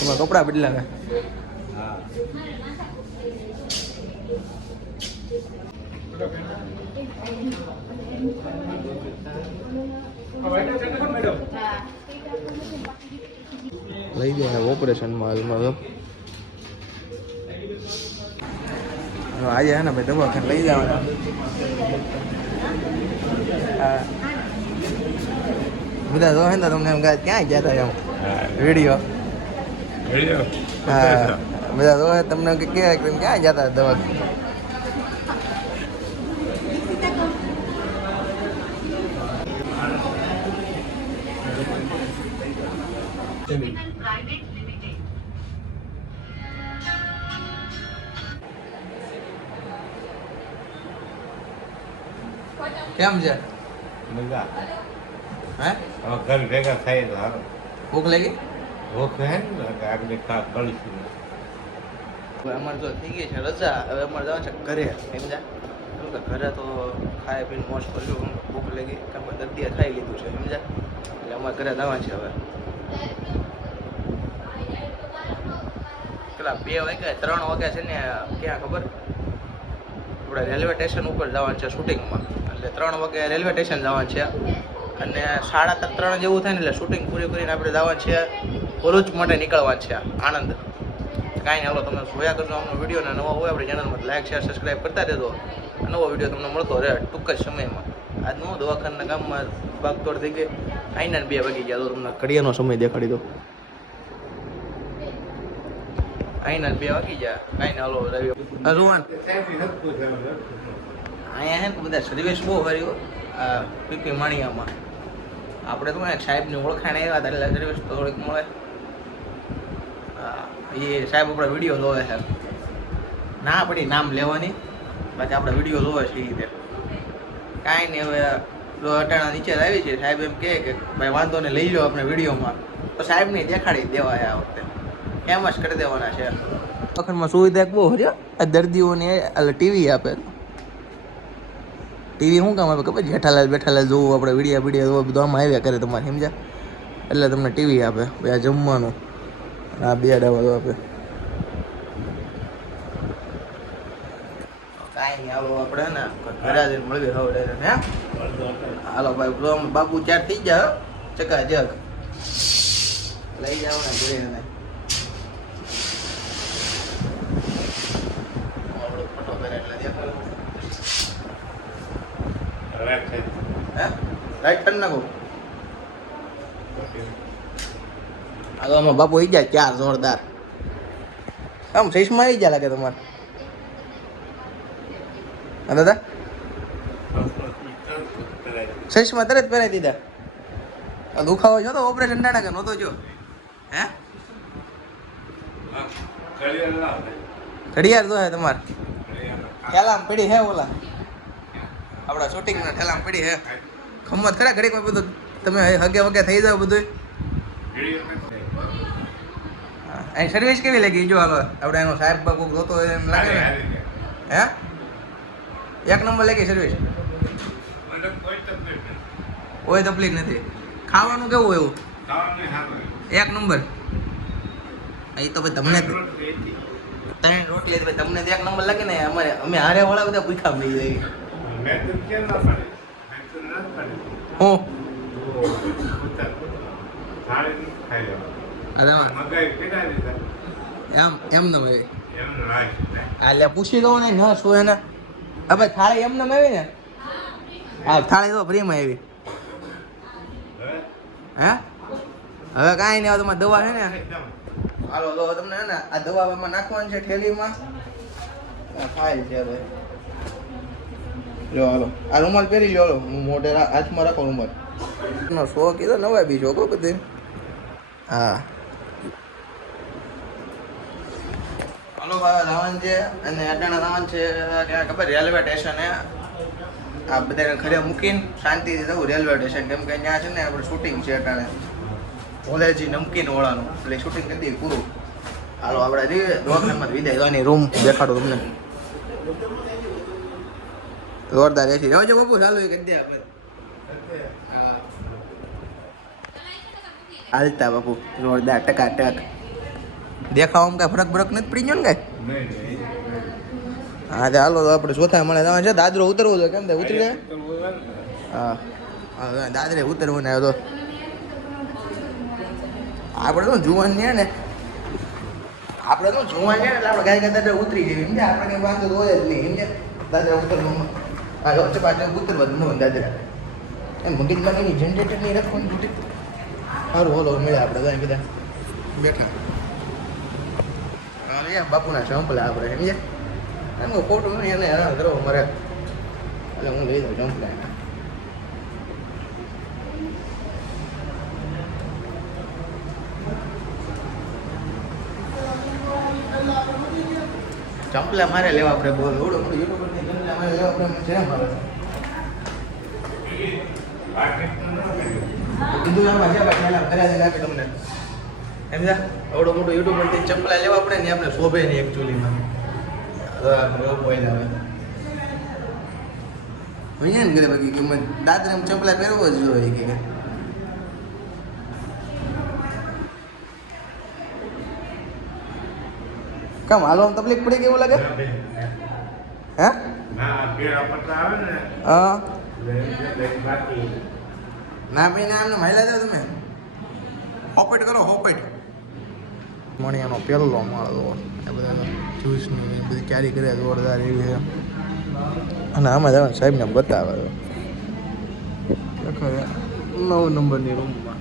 તમારા કપડાં બદલાવે. હા લઈ ગયા ઓપરેશનમાં હાલમાં તો આજે હે ને ભાઈ દવાખાને લઈ જવાના. હા બધા જો હે ને તમને એમ ક્યાં ગયા હતા એમ વિડીયો. હા બધા જો તમને કે ક્યાં ગયા હતા દવાખાને. કેમ છે મજા હે હવે ઘર ભેગા થાય તો હારો ભૂખ લાગી? ભૂખ હે ને આગળ કા કરીશું હવે અમારે તો થઈ ગઈ છે રજા. હવે અમારે જવાનું છે ઘરે સમજા. કેમ કે ઘરે તો ખાઈ પીને મોજ કરશું. ભૂખ લાગી કેમ કે દર્દીએ ખાઈ લીધું છે સમજા. એટલે અમારે ઘરે જવાનું છે હવે. પેલા 2 વાગ્યા 3 વાગ્યા છે ને ક્યાં ખબર આપણે રેલવે સ્ટેશન ઉપર જવાનું છે શૂટિંગમાં. એટલે 3 વાગે રેલવે સ્ટેશન જવાનું છે અને 3:30 જેવું થાય ને એટલે શૂટિંગ પૂરી કરીને આપણે જવાનું છે ભરૂચ માટે નીકળવાનું છે આણંદ. કાંઈ નહીં હાલો તમે જોયા કરજો અમનો વિડીયો ને નવો હોય આપણી ચેનલમાં લાઈક શેર સબસ્ક્રાઈબ કરતા રહેજો. નવો વિડીયો તમને મળતો રહે ટૂંક જ સમયમાં. આજનો દવાખાના ગામમાં ભાગદોડ થઈ ગઈ. આઈના 2 વાગી ગયા તો તમને ઘડિયાળનો સમય દેખાડી દો. આઈના 2 વાગી ગયા. કાંઈ નહીં હાલો રોહન અહીંયા હે ને બધા સર્વિસ બહુ સારી હોય પીપી માણિયામાં. આપણે તો એક સાહેબની ઓળખાણ આવ્યા હતા એટલે સર્વિસ તો થોડીક મળે. એ સાહેબ આપણા વિડીયો જોવે છે. ના પડી નામ લેવાની બાકી આપણે વિડીયો જોવે છે એ રીતે. કાંઈ નહીં હવે અટાણા નીચે આવી છે. સાહેબ એમ કહે કે ભાઈ વાંધો ને લઈ લો આપણે વિડીયોમાં. તો સાહેબને દેખાડી દેવાય આ વખતે ફેમસ કરી દેવાના છે. દવાખાનામાં સુવિધા બહુ હર્યો આ દર્દીઓને એટલે ટીવી આપે. ટીવી શું કામ આપે ખબર? જેઠાલાલ બેઠાલાલ જોવું આપણે વિડીયા જોવું બધું આમાં આવ્યા કરે તમારે સમજ્યા. એટલે તમને ટીવી આપે આ જમવાનું આ 2 દવા આપે. કાંઈ નહીં હાલો આપણે ને ઘરે જઈને મળવી હવે હે. હાલો ભાઈ બાપુ 4 થઈ જાય ચકાચક લઈ જાવ ને ઘરે ને. ફોટો પહેરે એટલે દેખાડો. હે રાઈટ કરી નાખો. આગળ આમાં બાપુ આવી જાય 4 જોરદાર. આમ સૈસમાં આવી જાય લાગે તમારે. હા દાદા સૈસમાં તરત પહેરાવી દીધા. આ દુખાવો જો તો ઓપરેશન ટાણા કે નહોતો જો હે ઘડિયાળ તો હે તમારે ઠેલામ પડી હે ઓલા આપણા શૂટિંગના ઠેલામ પડી હે. ખમત ખરા ઘડીકમાં બધું તમે હગે વગે થઈ જાવ બધું. અહીં સર્વિસ કેવી લાગી જો હાલો આપણે એનો સાહેબ બાબુ જોતો હોય એમ લાગે ને હે 1 નંબર લાગી સર્વિસ. કોઈ તકલીફ નથી. ખાવાનું કેવું એવું 1 નંબર. એ તો ભાઈ તમને 3 રોટલી તમને 1 નંબર લાગે ને. અમે હારે વાળા બધા ભૂખા મળી જાય. હું એમ ન ભાઈ એટલે પૂછી દઉં ને ન શું એને હવે થાળી એમને આવી ને. હા થાળી તો ફ્રીમાં આવી. હે હવે કાંઈ નહીં. તમારે દવા છે ને હાલો તો તમને હે ને આ દવા એમાં નાખવાની છે થેલીમાં. ફાઇલ છે ભાઈ જો હાલો આ રૂમાલ પહેરી લો. હું મોઢે હાથમાં રાખો રૂમાલ. નો શોખ કીધો નવા બી શોખ બધે. હા હાલો ભાઈ રાવણ છે અને અટાણા રાવણ છે ક્યાં ખબર રેલવે સ્ટેશને આ બધાને ઘરે મૂકીને શાંતિથી જવું રેલવે સ્ટેશન. કેમ કે ત્યાં છે ને આપણે શૂટિંગ છે અટાણે કોલેજી નમકીન વાળાનું એટલે શૂટિંગ કરી દઈએ પૂરું. હાલો આપણે દવાખાનામાં વિદાય જવાની રૂમ દેખાડો તમને. જોરદાર એસી રહેજો બાપુ. ચાલુ એ કરી દે આપણે. હાલતા બાપુ જોરદાર ટકાટક. દેખાવામાં કાંઈ ફરક બરક નથી પડી ગયો ને કાંઈ? નહીં. હા તો હાલો તો આપણે ચોથા મળે જવાનું છે. દાદરો ઉતરવો તો કેમ થાય ઉતરી જાય? હા હા દાદરે ઉતરવું ને તો આપણે તો જુવાન ને આપણે તો જુવાન છે ને એટલે આપણે ગાય દાદા ઉતરી જઈએ સમજે. આપણે કંઈ વાંધો તો હોય જ નહીં સમજે. દાદરા ઉતરવામાં હા પાછળ ઉતરવા જ ન હોય દાદરા એમ મગજમાં એની જનરેટર નહીં રાખવાની તૂટી. સારું હોલો મળ્યા આપણે તો બધા બેઠા હા બાપુના સંપલા આપણે સમજે. એમ ખોટું નહીં એને હેરાન કરો મારે એટલે હું લઈ દઉં સંપલા. ચંપલા મારે લેવા આપણે બોલ એવડો મોટો યુટ્યુબર ની ચંપલા મારે લેવા આપણે છે મારે કીધું એમાં છે ભાઈ એના ઘરે નાખે તમને એમ છે. એવડો મોટો યુટ્યુબર થી ચંપલા લેવા પડે ને આપણે શોભે નહીં એકચ્યુઅલીમાં બોઈલ આવે અહીંયા ને ઘરે બાકી કિંમત દાદરા એમ ચંપલા પહેરવો જ જોઈએ કે કામ હાલો આમ તકલીફ પડી કેવું લાગે હે ના પેડા પતરા આવે ને હા બાકી ના ભાઈ ના એમને માયલા જાવ તમે હોપેટ કરો હોપેટ મણિયાનો પહેલો માળો એ બધા જ્યુસની એ બધી કેરી કરે જોરદાર એવી છે. અને આમાં જવાનું સાહેબને બતાવે 9 નંબરની રૂમમાં